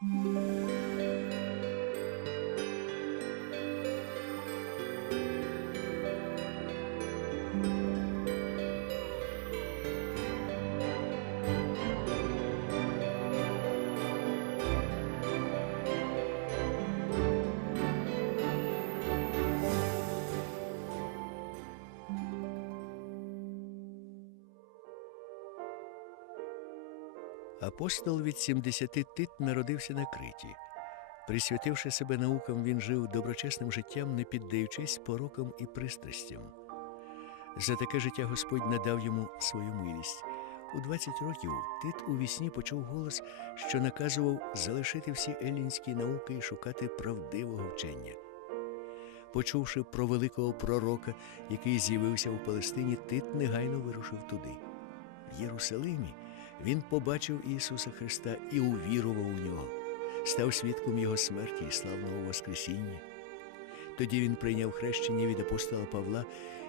Música Апостол від 70 тит народився на Криті. Присвятивши себе наукам, він жив доброчесним життям, не піддаючись порокам і пристрастям. За таке життя Господь надав йому свою милість. У 20 років Тит у вісні почув голос, що наказував залишити всі елінські науки і шукати правдивого вчення. Почувши про великого пророка, який з'явився у Палестині, Тит негайно вирушив туди. В Єрусалимі він побачив Ісуса Христа і увірував у нього, став свідком Його смерті і славного Воскресіння. Тоді він прийняв хрещення від апостола Павла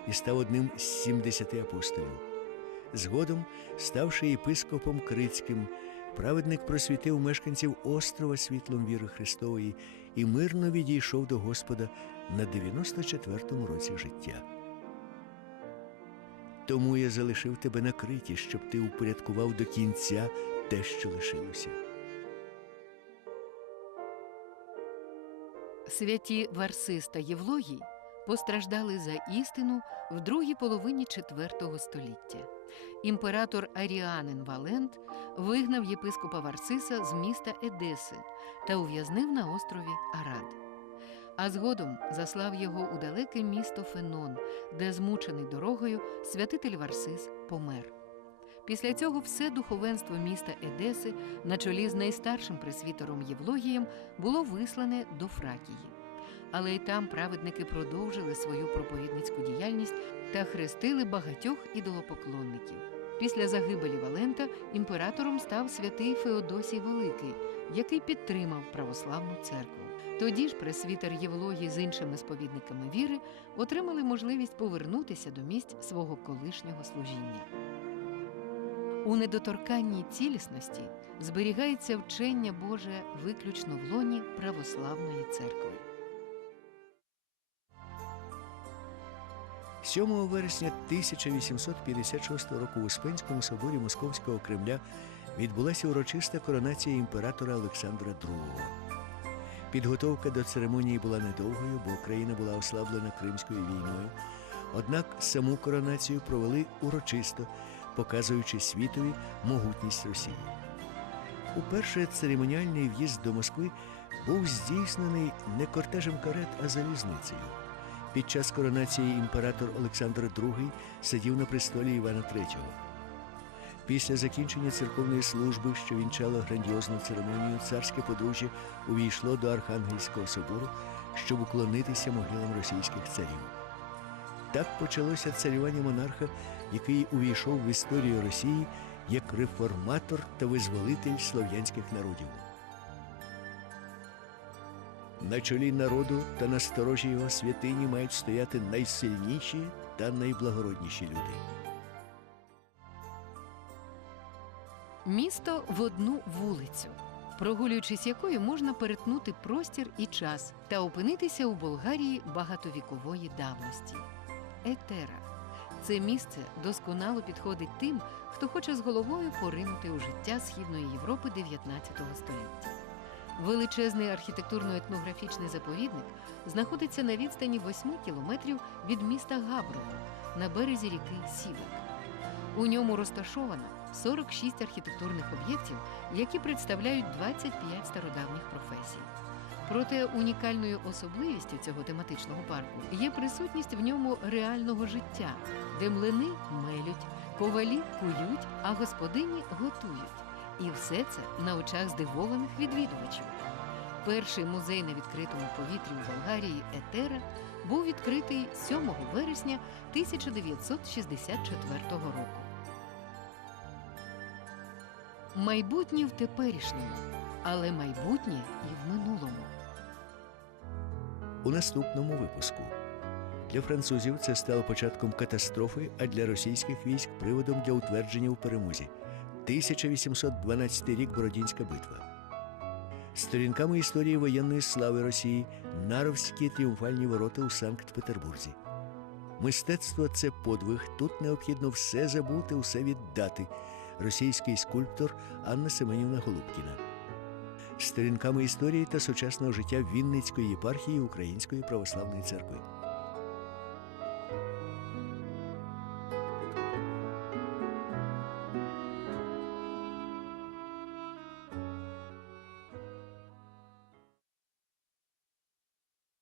і став одним з 70 апостолів. Згодом, ставши єпископом Крицьким, праведник просвітив мешканців острова світлом віри Христової і мирно відійшов до Господа на 94-му році життя. Тому я залишив тебе на криті, щоб ти упорядкував до кінця те, що лишилося. Святі Варсис та Євлогій постраждали за істину в другій половині IV століття. Імператор Аріанин Валент вигнав єпископа Варсиса з міста Едеси та ув'язнив на острові Арад. А згодом заслав його у далеке місто Фенон, де, змучений дорогою, святитель Варсис помер. Після цього все духовенство міста Едеси на чолі з найстаршим пресвітером Євлогієм було вислане до Фракії. Але й там праведники продовжили свою проповідницьку діяльність та хрестили багатьох ідолопоклонників. Після загибелі Валента імператором став святий Феодосій Великий, який підтримав православну церкву. Тоді ж пресвітер Євлогій з іншими сповідниками віри отримали можливість повернутися до місць свого колишнього служіння. У недоторканній цілісності зберігається вчення Боже виключно в лоні православної церкви. 7 вересня 1856 року в Успенському соборі Московського Кремля відбулася урочиста коронація імператора Олександра II. Підготовка до церемонії була недовгою, бо Україна була ослаблена Кримською війною. Однак саму коронацію провели урочисто, показуючи світові могутність Росії. Уперше церемоніальний в'їзд до Москви був здійснений не кортежем карет, а залізницею. Під час коронації імператор Олександр II сидів на престолі Івана III. Після закінчення церковної служби, що вінчало грандіозну церемонію, царське подружжя увійшло до Архангельського собору, щоб уклонитися могилам російських царів. Так почалося царювання монарха, який увійшов в історію Росії як реформатор та визволитель слов'янських народів. На чолі народу та на сторожі його святині мають стояти найсильніші та найблагородніші люди. Місто в одну вулицю, прогулюючись якою можна перетнути простір і час та опинитися у Болгарії багатовікової давності. Етера це місце досконало підходить тим, хто хоче з головою поринути у життя Східної Європи 19 століття. Величезний архітектурно-етнографічний заповідник знаходиться на відстані 8 кілометрів від міста Габрово на березі ріки Сівек. У ньому розташовано 46 архітектурних об'єктів, які представляють 25 стародавніх професій. Проте унікальною особливістю цього тематичного парку є присутність в ньому реального життя, де млини мелють, ковалі кують, а господині готують. І все це на очах здивованих відвідувачів. Перший музей на відкритому повітрі у Болгарії Етера був відкритий 7 вересня 1964 року. Майбутнє в теперішньому, але майбутнє і в минулому. У наступному випуску для французів це стало початком катастрофи, а для російських військ приводом для утвердження у перемозі. 1812 рік Бородінська битва. Сторінками історії воєнної слави Росії Наровські тріумфальні ворота у Санкт-Петербурзі. Мистецтво це подвиг. Тут необхідно все забути, усе віддати. Російський скульптор Анна Семенівна Голубкіна. Сторінками історії та сучасного життя Вінницької єпархії Української православної церкви.